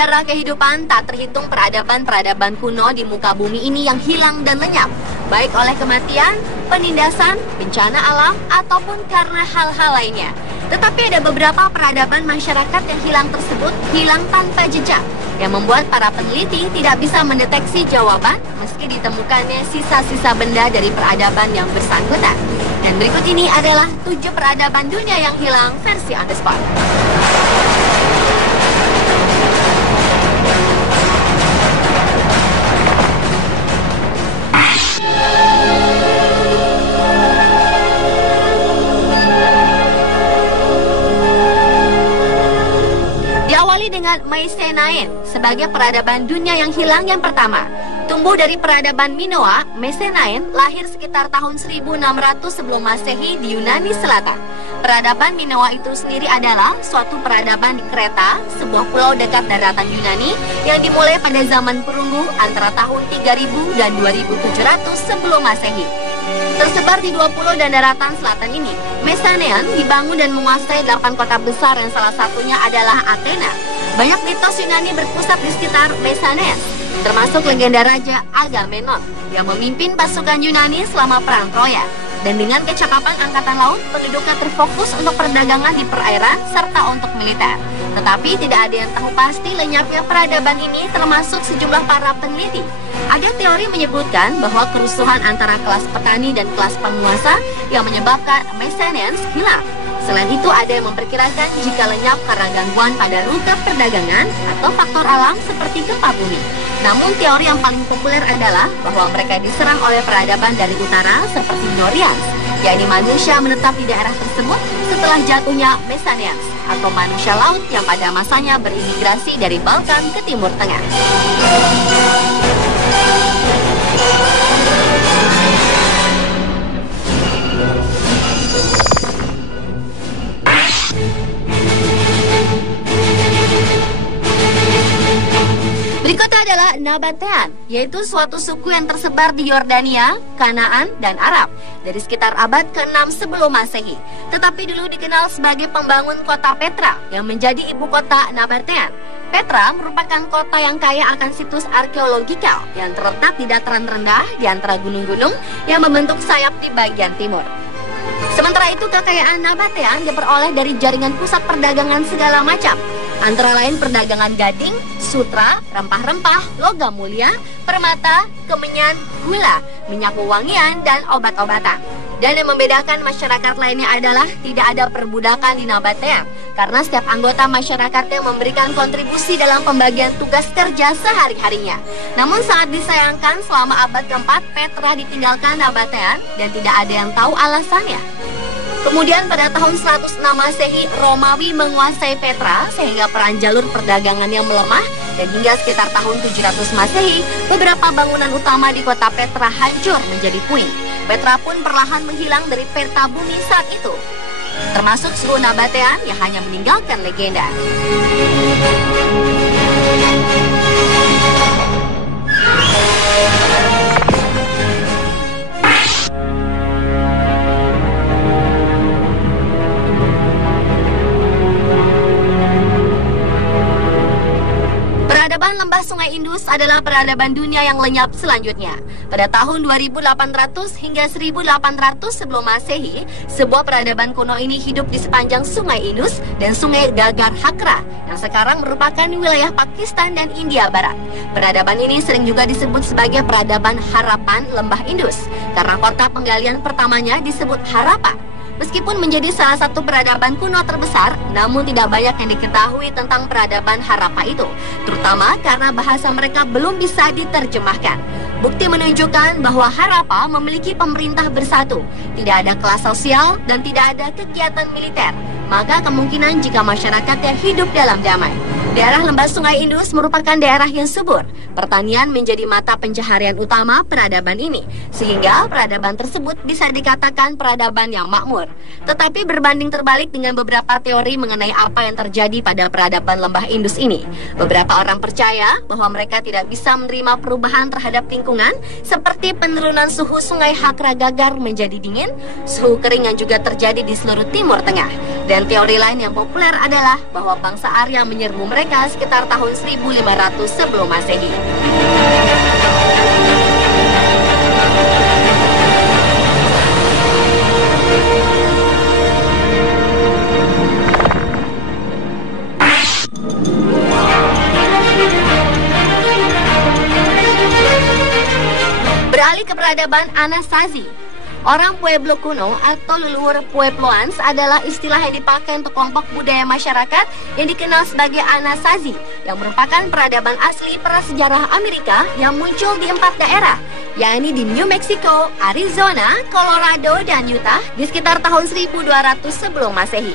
sejarah kehidupan, tak terhitung peradaban-peradaban kuno di muka bumi ini yang hilang dan lenyap, baik oleh kematian, penindasan, bencana alam, ataupun karena hal-hal lainnya. Tetapi ada beberapa peradaban masyarakat yang hilang tersebut hilang tanpa jejak, yang membuat para peneliti tidak bisa mendeteksi jawaban meski ditemukannya sisa-sisa benda dari peradaban yang bersangkutan. Dan berikut ini adalah 7 peradaban dunia yang hilang versi on the spot. Diawali dengan Mycenaean sebagai peradaban dunia yang hilang yang pertama. Tumbuh dari peradaban Minoa, Mycenaean lahir sekitar tahun 1600 sebelum Masehi di Yunani Selatan. Peradaban Minoa itu sendiri adalah suatu peradaban di Kreta, sebuah pulau dekat daratan Yunani yang dimulai pada zaman perunggu antara tahun 3000 dan 2700 sebelum Masehi. Tersebar di 20 dan daratan selatan ini, Mycenaean dibangun dan menguasai 8 kota besar yang salah satunya adalah Athena. Banyak mitos Yunani berpusat di sekitar Mycenaean, termasuk legenda Raja Agamemnon yang memimpin pasukan Yunani selama Perang Troya. Dan dengan kecakapan angkatan laut, penduduknya terfokus untuk perdagangan di perairan serta untuk militer. Tetapi tidak ada yang tahu pasti lenyapnya peradaban ini, termasuk sejumlah para peneliti. Ada teori menyebutkan bahwa kerusuhan antara kelas petani dan kelas penguasa yang menyebabkan Mycenaeans hilang. Selain itu, ada yang memperkirakan jika lenyap karena gangguan pada rute perdagangan atau faktor alam seperti gempa bumi. Namun teori yang paling populer adalah bahwa mereka diserang oleh peradaban dari utara seperti Norians, yakni manusia menetap di daerah tersebut setelah jatuhnya Mycenaeans, atau manusia laut yang pada masanya berimigrasi dari Balkan ke Timur Tengah. Berikutnya adalah Nabatean, yaitu suatu suku yang tersebar di Yordania, Kanaan, dan Arab dari sekitar abad ke-6 sebelum Masehi. Tetapi dulu dikenal sebagai pembangun kota Petra yang menjadi ibu kota Nabatean. Petra merupakan kota yang kaya akan situs arkeologikal yang terletak di dataran rendah di antara gunung-gunung yang membentuk sayap di bagian timur. Sementara itu, kekayaan Nabatean diperoleh dari jaringan pusat perdagangan segala macam, antara lain perdagangan gading, sutra, rempah-rempah, logam mulia, permata, kemenyan, gula, minyak wewangian, dan obat-obatan. Dan yang membedakan masyarakat lainnya adalah tidak ada perbudakan di Nabatean, karena setiap anggota masyarakatnya memberikan kontribusi dalam pembagian tugas kerja sehari-harinya. Namun sangat disayangkan selama abad keempat Petra ditinggalkan Nabatean dan tidak ada yang tahu alasannya. Kemudian pada tahun 106 Masehi, Romawi menguasai Petra sehingga peran jalur perdagangan yang melemah, dan hingga sekitar tahun 700 Masehi, beberapa bangunan utama di kota Petra hancur menjadi puing. Petra pun perlahan menghilang dari peta bumi saat itu, termasuk suku Nabatean yang hanya meninggalkan legenda. Peradaban lembah Sungai Indus adalah peradaban dunia yang lenyap selanjutnya. Pada tahun 2800 hingga 1800 sebelum Masehi, sebuah peradaban kuno ini hidup di sepanjang Sungai Indus dan Sungai Gagar Hakra, yang sekarang merupakan wilayah Pakistan dan India Barat. Peradaban ini sering juga disebut sebagai peradaban Harapan Lembah Indus, karena kota penggalian pertamanya disebut Harappa. Meskipun menjadi salah satu peradaban kuno terbesar, namun tidak banyak yang diketahui tentang peradaban Harappa itu, terutama karena bahasa mereka belum bisa diterjemahkan. Bukti menunjukkan bahwa Harappa memiliki pemerintah bersatu, tidak ada kelas sosial, dan tidak ada kegiatan militer. Maka kemungkinan jika masyarakatnya hidup dalam damai. Daerah lembah Sungai Indus merupakan daerah yang subur. Pertanian menjadi mata pencaharian utama peradaban ini, sehingga peradaban tersebut bisa dikatakan peradaban yang makmur. Tetapi berbanding terbalik dengan beberapa teori mengenai apa yang terjadi pada peradaban lembah Indus ini. Beberapa orang percaya bahwa mereka tidak bisa menerima perubahan terhadap lingkungan, seperti penurunan suhu Sungai Hakra Gagar menjadi dingin, suhu kering yang juga terjadi di seluruh Timur Tengah, dan Dan teori lain yang populer adalah bahwa bangsa Arya menyerbu mereka sekitar tahun 1500 sebelum Masehi. Beralih ke peradaban Anasazi. Orang Pueblo kuno atau leluhur Puebloans adalah istilah yang dipakai untuk kelompok budaya masyarakat yang dikenal sebagai Anasazi, yang merupakan peradaban asli prasejarah Amerika yang muncul di 4 daerah, yakni di New Mexico, Arizona, Colorado, dan Utah di sekitar tahun 1200 sebelum Masehi.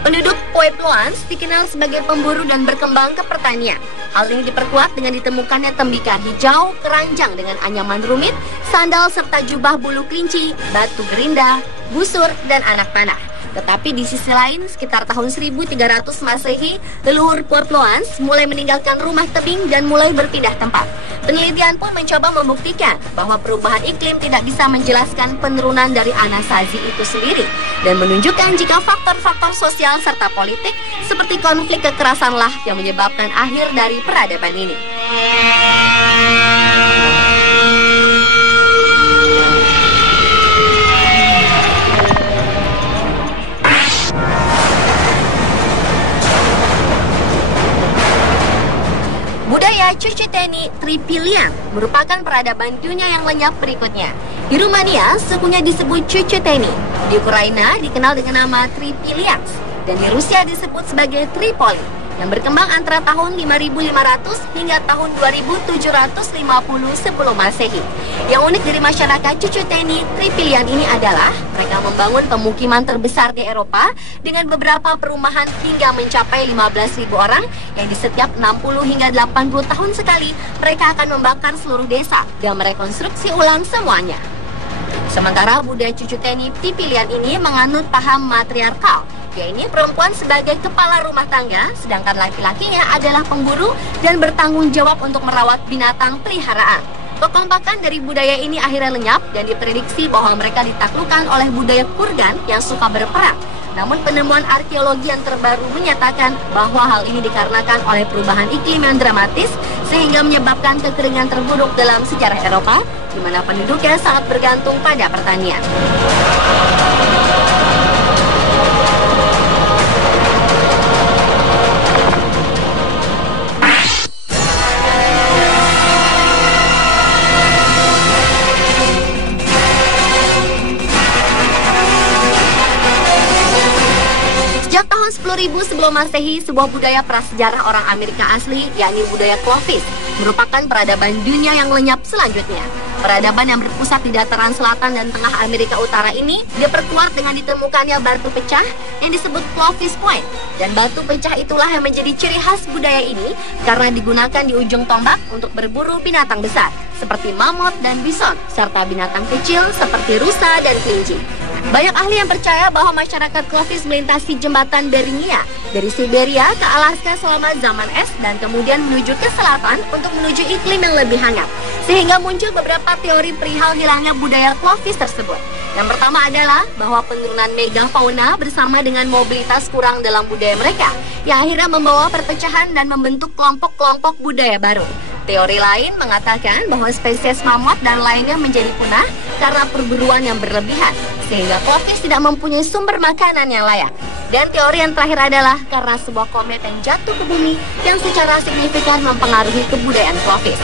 Penduduk Puebloans dikenal sebagai pemburu dan berkembang ke pertanian. Hal ini diperkuat dengan ditemukannya tembikar hijau, keranjang dengan anyaman rumit, sandal serta jubah bulu kelinci, batu gerinda, busur, dan anak panah. Tetapi di sisi lain, sekitar tahun 1300 Masehi, leluhur Puebloans mulai meninggalkan rumah tebing dan mulai berpindah tempat. Penelitian pun mencoba membuktikan bahwa perubahan iklim tidak bisa menjelaskan penurunan dari Anasazi itu sendiri, dan menunjukkan jika faktor-faktor sosial serta politik seperti konflik kekerasanlah yang menyebabkan akhir dari peradaban ini. Budaya Cucuteni Tripilian merupakan peradaban dunia yang lenyap berikutnya. Di Rumania, sukunya disebut Cucuteni. Di Ukraina dikenal dengan nama Tripilians. Dan di Rusia disebut sebagai Tripoli, yang berkembang antara tahun 5500 hingga tahun 2750 sebelum Masehi. Yang unik dari masyarakat Cucuteni Tripilian ini adalah mereka membangun pemukiman terbesar di Eropa dengan beberapa perumahan hingga mencapai 15.000 orang yang di setiap 60 hingga 80 tahun sekali mereka akan membakar seluruh desa dan merekonstruksi ulang semuanya. Sementara budaya Cucuteni Tripilian ini menganut paham matriarkal, yaitu perempuan sebagai kepala rumah tangga, sedangkan laki-lakinya adalah pemburu dan bertanggung jawab untuk merawat binatang peliharaan. Kekompakan dari budaya ini akhirnya lenyap dan diprediksi bahwa mereka ditaklukkan oleh budaya Kurgan yang suka berperang. Namun penemuan arkeologi yang terbaru menyatakan bahwa hal ini dikarenakan oleh perubahan iklim yang dramatis sehingga menyebabkan kekeringan terburuk dalam sejarah Eropa, di mana penduduknya sangat bergantung pada pertanian. Sejak tahun 10.000 sebelum Masehi, sebuah budaya prasejarah orang Amerika asli, yakni budaya Clovis, merupakan peradaban dunia yang lenyap selanjutnya. Peradaban yang berpusat di dataran selatan dan tengah Amerika Utara ini diperkuat dengan ditemukannya batu pecah yang disebut Clovis Point. Dan batu pecah itulah yang menjadi ciri khas budaya ini karena digunakan di ujung tombak untuk berburu binatang besar seperti mamut dan bison, serta binatang kecil seperti rusa dan kelinci. Banyak ahli yang percaya bahwa masyarakat Clovis melintasi jembatan Beringia dari Siberia ke Alaska selama zaman es dan kemudian menuju ke selatan untuk menuju iklim yang lebih hangat. Sehingga muncul beberapa teori perihal hilangnya budaya Clovis tersebut. Yang pertama adalah bahwa penurunan megafauna bersama dengan mobilitas kurang dalam budaya mereka yang akhirnya membawa perpecahan dan membentuk kelompok-kelompok budaya baru. Teori lain mengatakan bahwa spesies mamut dan lainnya menjadi punah karena perburuan yang berlebihan, sehingga Clovis tidak mempunyai sumber makanan yang layak. Dan teori yang terakhir adalah karena sebuah komet yang jatuh ke bumi yang secara signifikan mempengaruhi kebudayaan Clovis.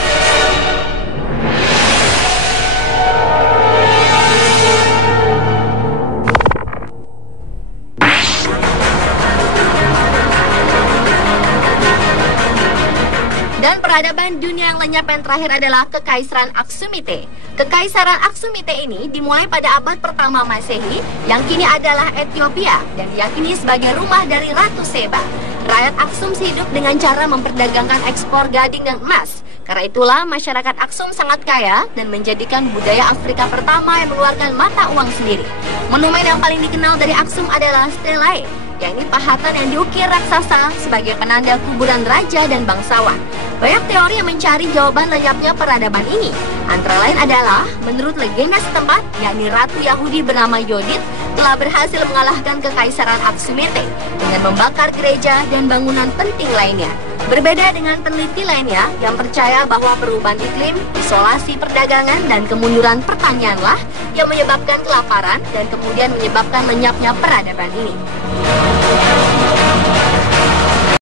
Dan peradaban dunia yang lenyap yang terakhir adalah Kekaisaran Aksumite. Kekaisaran Aksumite ini dimulai pada abad pertama Masehi yang kini adalah Ethiopia dan diyakini sebagai rumah dari Ratu Seba. Rakyat Aksum hidup dengan cara memperdagangkan ekspor gading dan emas. Karena itulah masyarakat Aksum sangat kaya dan menjadikan budaya Afrika pertama yang mengeluarkan mata uang sendiri. Monumen yang paling dikenal dari Aksum adalah stelae, yakni pahatan yang diukir raksasa sebagai penanda kuburan raja dan bangsawan. Banyak teori yang mencari jawaban lenyapnya peradaban ini. Antara lain adalah, menurut legenda setempat, yakni Ratu Yahudi bernama Yodit telah berhasil mengalahkan Kekaisaran Aksumite dengan membakar gereja dan bangunan penting lainnya. Berbeda dengan peneliti lainnya yang percaya bahwa perubahan iklim, isolasi perdagangan, dan kemunduran pertanianlah yang menyebabkan kelaparan dan kemudian menyebabkan lenyapnya peradaban ini.